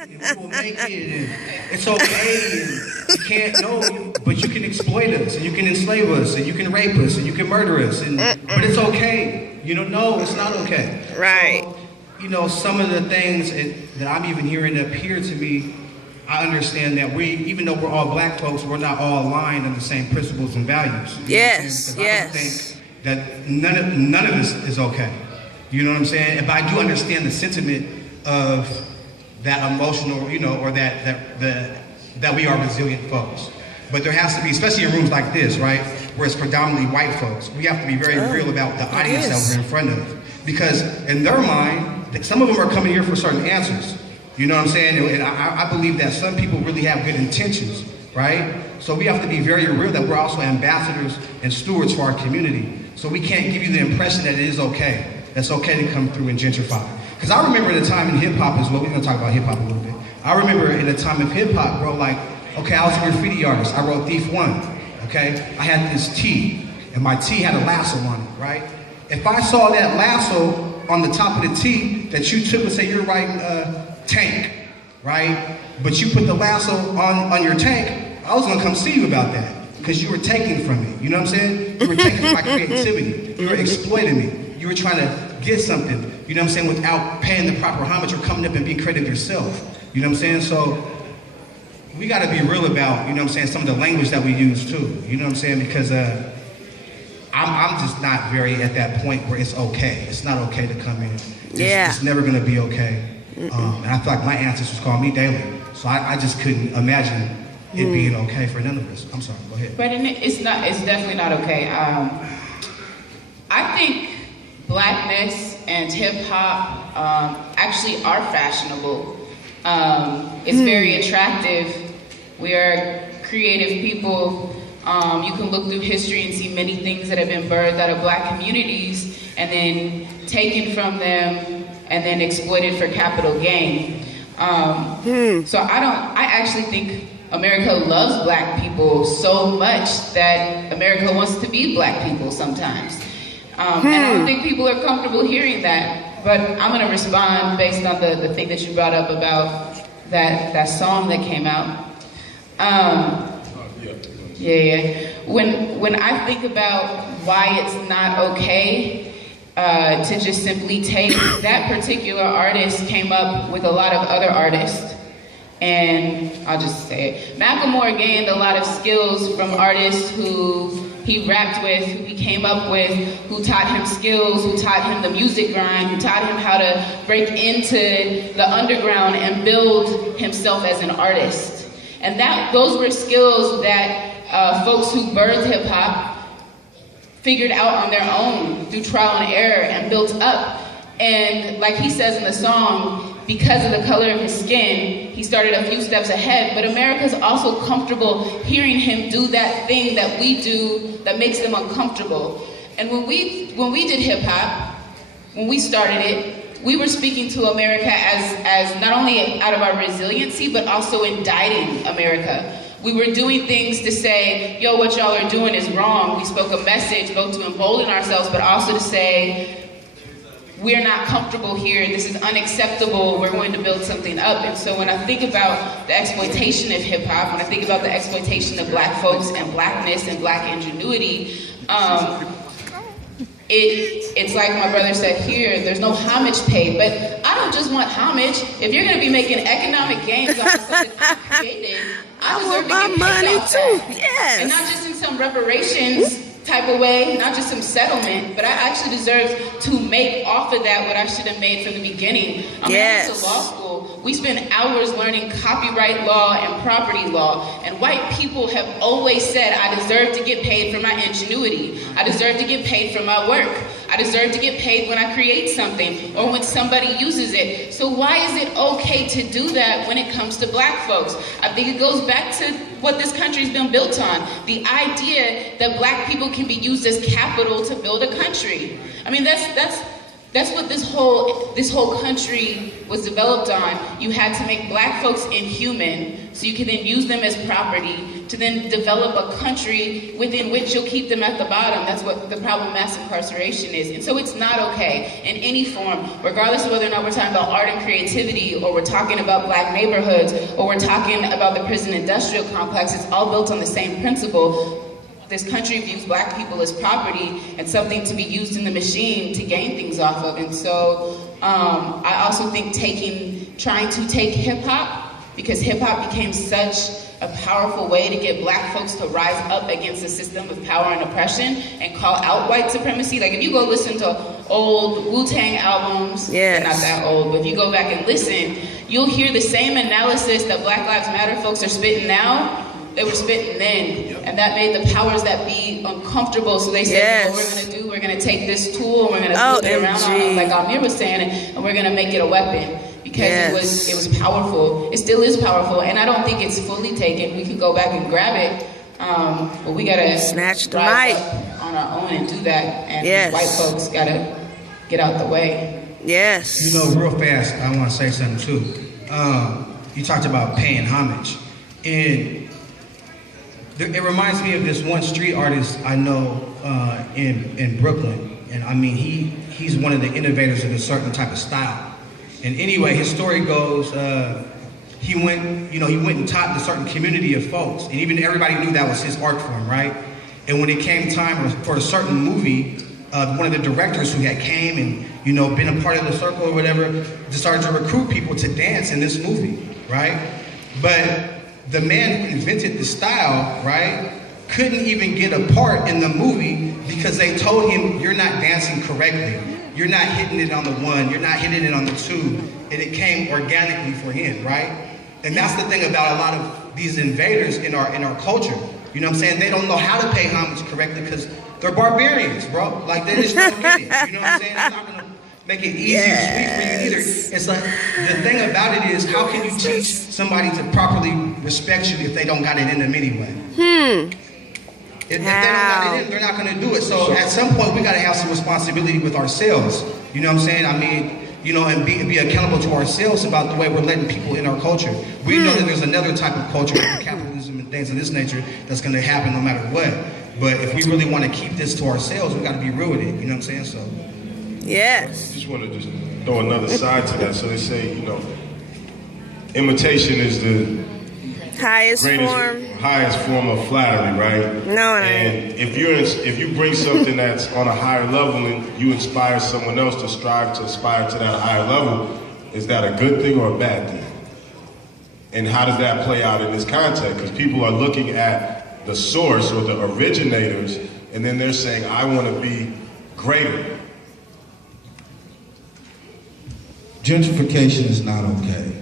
And we will make it, and it's okay, and you can't know, but you can exploit us, and you can enslave us, and you can rape us, and you can murder us, but it's okay. No, it's not okay. Right. So, some of the things that I'm even hearing appear to me, I understand that even though we're all black folks, we're not all aligned on the same principles and values. Yes, I don't think that none of this is okay. You know what I'm saying? But I do understand the sentiment of that emotional, or that we are resilient folks. But there has to be, especially in rooms like this, right, where it's predominantly white folks, we have to be very real about the audience that we're in front of. Because in their mind, some of them are coming here for certain answers. You know what I'm saying? And I believe that some people really have good intentions, right? So we have to be very real that we're also ambassadors and stewards for our community. So we can't give you the impression that it is okay. That's okay to come through and gentrify. Because I remember at a time in hip-hop as well, we're going to talk about hip-hop a little bit. I remember in a time of hip-hop, bro, okay, I was a graffiti artist. I wrote Thief 1, okay? I had this T, and my T had a lasso on it, right? If I saw that lasso on the top of the T that you took, let's say you're writing tank, right? But you put the lasso on your tank, I was going to come see you about that because you were taking from me. You know what I'm saying? You were taking my creativity. You were exploiting me. You were trying to get something, you know what I'm saying, without paying the proper homage or coming up and being creative yourself. You know what I'm saying? So we got to be real about, you know what I'm saying, some of the language that we use too. You know what I'm saying? Because I'm just not very at that point where it's okay. It's not okay to come in. It's never going to be okay. And I feel like my ancestors called me daily. So I just couldn't imagine it being okay for none of us. I'm sorry, go ahead. But it's definitely not okay. I think blackness and hip hop actually are fashionable. It's very attractive. We are creative people. You can look through history and see many things that have been birthed out of black communities and then taken from them and then exploited for capital gain. So I actually think America loves black people so much that America wants to be black people sometimes. And I don't think people are comfortable hearing that, but I'm gonna respond based on the thing that you brought up about that song that came out. When I think about why it's not okay to just simply take that particular artist came up with a lot of other artists. And I'll just say it. Macklemore gained a lot of skills from artists who he rapped with, who he came up with, who taught him skills, who taught him the music grind, who taught him how to break into the underground and build himself as an artist. And those were skills that folks who birthed hip hop figured out on their own through trial and error and built up. And like he says in the song, because of the color of his skin, he started a few steps ahead, but America's also comfortable hearing him do that thing that we do that makes them uncomfortable. And when we did hip hop, when we started it, we were speaking to America as not only out of our resiliency, but also indicting America. We were doing things to say, yo, what y'all are doing is wrong. We spoke a message both to embolden ourselves, but also to say, we're not comfortable here, this is unacceptable, we're going to build something up. And so when I think about the exploitation of hip hop, when I think about the exploitation of black folks and blackness and black ingenuity, it's like my brother said here, there's no homage paid, but I don't just want homage. If you're gonna be making economic gains off of something I created, I deserve to get money too. Yes. And not just in some reparations type of way, not just some settlement, but I actually deserve to make off of that what I should have made from the beginning. I went to law school. We spent hours learning copyright law and property law, and white people have always said I deserve to get paid for my ingenuity. I deserve to get paid for my work. I deserve to get paid when I create something or when somebody uses it. So why is it okay to do that when it comes to black folks? I think it goes back to what this country's been built on. The idea that black people can be used as capital to build a country. I mean, that's That's what this whole country was developed on. You had to make black folks inhuman so you could then use them as property to then develop a country within which you'll keep them at the bottom. That's what the problem mass incarceration is. And so it's not okay in any form, regardless of whether or not we're talking about art and creativity, or we're talking about black neighborhoods, or we're talking about the prison industrial complex. It's all built on the same principle. This country views black people as property and something to be used in the machine to gain things off of. And so I also think trying to take hip hop, because hip hop became such a powerful way to get black folks to rise up against the system of power and oppression and call out white supremacy. Like if you go listen to old Wu-Tang albums, they're not that old, but if you go back and listen, you'll hear the same analysis that Black Lives Matter folks are spitting now, they were spitting then, and that made the powers that be uncomfortable. So they said, what we're gonna do, we're gonna take this tool and we're gonna flip it around on it, like Amir was saying, and we're gonna make it a weapon. Because it was powerful. It still is powerful, and I don't think it's fully taken. We can go back and grab it, but we gotta snatch the rise mic up on our own and do that. And white folks gotta get out the way. Yes. You know, real fast, I want to say something too. You talked about paying homage, and it reminds me of this one street artist I know in Brooklyn, and I mean he's one of the innovators of a certain type of style. And anyway, his story goes, he went and taught the certain community of folks, and even everybody knew that was his art form, right? And when it came time for a certain movie, one of the directors who had came and been a part of the circle or whatever, decided to recruit people to dance in this movie, right? But the man who invented the style, right, couldn't even get a part in the movie because they told him, you're not dancing correctly. You're not hitting it on the one, you're not hitting it on the two, and it came organically for him, right? And that's the thing about a lot of these invaders in our culture. You know what I'm saying? They don't know how to pay homage correctly because they're barbarians, bro. Like, they just don't get it. You know what I'm saying? They're not gonna make it easy and sweet for you either. It's like, the thing about it is, how can you teach somebody to properly respect you if they don't got it in them anyway? If they don't got it in, they're not going to do it. So at some point, we got to have some responsibility with ourselves. You know what I'm saying? I mean, and be accountable to ourselves about the way we're letting people in our culture. We know that there's another type of culture, capitalism and things of this nature, that's going to happen no matter what. But if we really want to keep this to ourselves, we got to be real with it. You know what I'm saying? So. Yes. I just want to just throw another side to that. So they say, imitation is the highest form of flattery, right? No, and if you bring something that's on a higher level and you inspire someone else to strive to aspire to that higher level, is that a good thing or a bad thing? And how does that play out in this context? Because people are looking at the source or the originators, and then they're saying, I want to be greater. Gentrification is not okay.